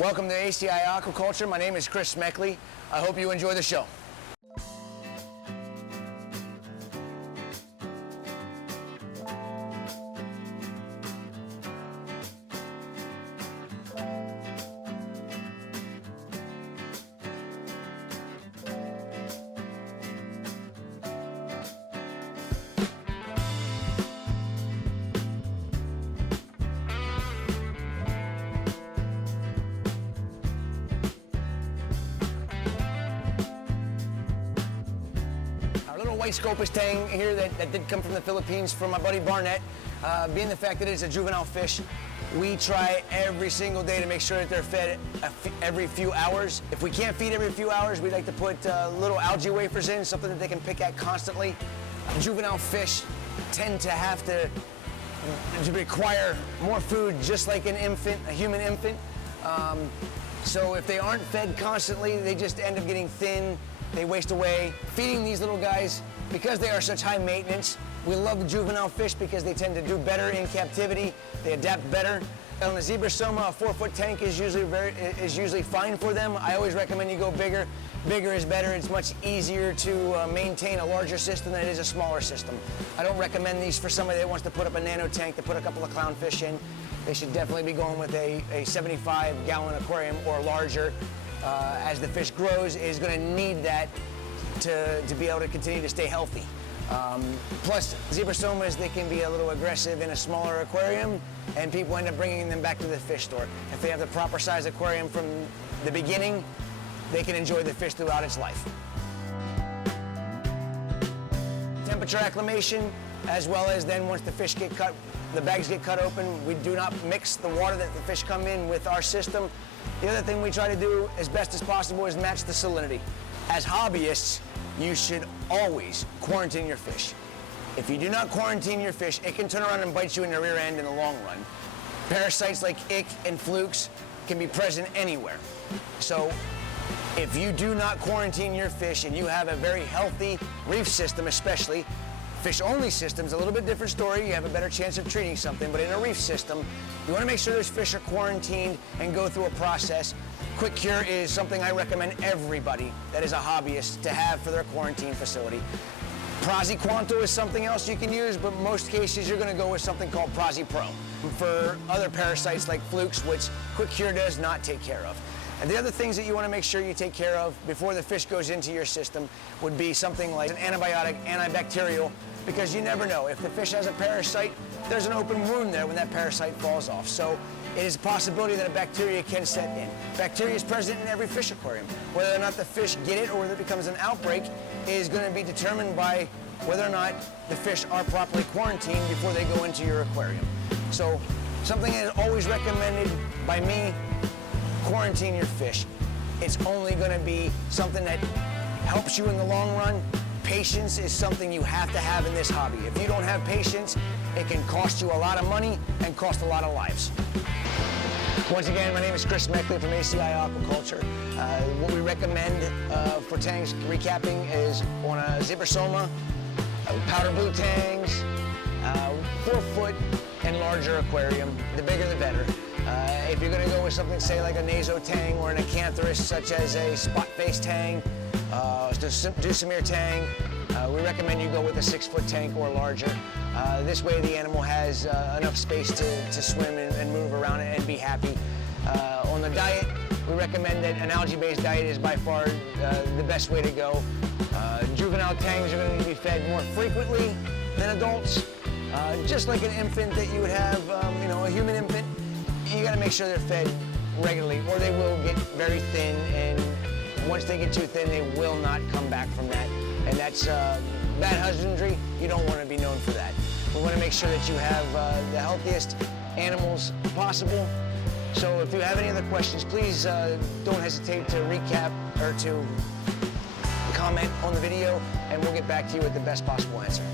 Welcome to ACI Aquaculture. My name is Chris Meckley. I hope you enjoy the show. White Scopas tang here that did come from the Philippines from my buddy Barnett. Being the fact that it's a juvenile fish, we try every single day to make sure that they're fed every few hours. If we can't feed every few hours, we like to put little algae wafers in, something that they can pick at constantly. Juvenile fish tend to have to require more food, just like an infant, a human infant. So if they aren't fed constantly, they just end up getting thin. They waste away. Feeding these little guys, because they are such high maintenance, we love the juvenile fish because they tend to do better in captivity. They adapt better. On a Zebrasoma, a 4-foot tank is usually fine for them. I always recommend you go bigger. Bigger is better. It's much easier to maintain a larger system than it is a smaller system. I don't recommend these for somebody that wants to put up a nano tank to put a couple of clownfish in. They should definitely be going with a 75-gallon aquarium or larger. As the fish grows, is going to need that to be able to continue to stay healthy. Plus, Zebrasomas, they can be a little aggressive in a smaller aquarium, and people end up bringing them back to the fish store. If they have the proper size aquarium from the beginning, they can enjoy the fish throughout its life. Temperature acclimation, as well as then once the fish get cut, the bags get cut open, we do not mix the water that the fish come in with our system. The other thing we try to do as best as possible is match the salinity. As hobbyists, you should always quarantine your fish. If you do not quarantine your fish, it can turn around and bite you in the rear end in the long run. Parasites like ick and flukes can be present anywhere. So if you do not quarantine your fish and you have a very healthy reef system, especially, fish-only system's a little bit different story. You have a better chance of treating something, but in a reef system, you want to make sure those fish are quarantined and go through a process. Quick Cure is something I recommend everybody that is a hobbyist to have for their quarantine facility. Praziquantel is something else you can use, but most cases you're going to go with something called Pro. For other parasites like flukes, which Quick Cure does not take care of. And the other things that you want to make sure you take care of before the fish goes into your system would be something like an antibiotic, antibacterial, because you never know. If the fish has a parasite, there's an open wound there when that parasite falls off. So it is a possibility that a bacteria can set in. Bacteria is present in every fish aquarium. Whether or not the fish get it or whether it becomes an outbreak is going to be determined by whether or not the fish are properly quarantined before they go into your aquarium. So something that is always recommended by me, quarantine your fish. It's only going to be something that helps you in the long run. Patience is something you have to have in this hobby. If you don't have patience, it can cost you a lot of money and cost a lot of lives. Once again, my name is Chris Meckley from ACI Aquaculture. What we recommend for tangs, recapping, is on a Zebrasoma, powder blue tangs, 4-foot and larger aquarium. The bigger the better. If you're going to go with something, say like a naso tang or an acanthrus, such as a spot face tang, Dussamere tang, we recommend you go with a 6-foot tank or larger. This way the animal has enough space to swim and move around and be happy. On the diet, we recommend that an algae-based diet is by far the best way to go. Juvenile tangs are going to be fed more frequently than adults. Just like an infant that you would have, a human infant, you got to make sure they're fed regularly or they will get very thin, and once they get too thin, they will not come back from that. And that's bad husbandry. You don't want to be known for that. We want to make sure that you have the healthiest animals possible. So if you have any other questions, please don't hesitate to recap or to comment on the video, and we'll get back to you with the best possible answer.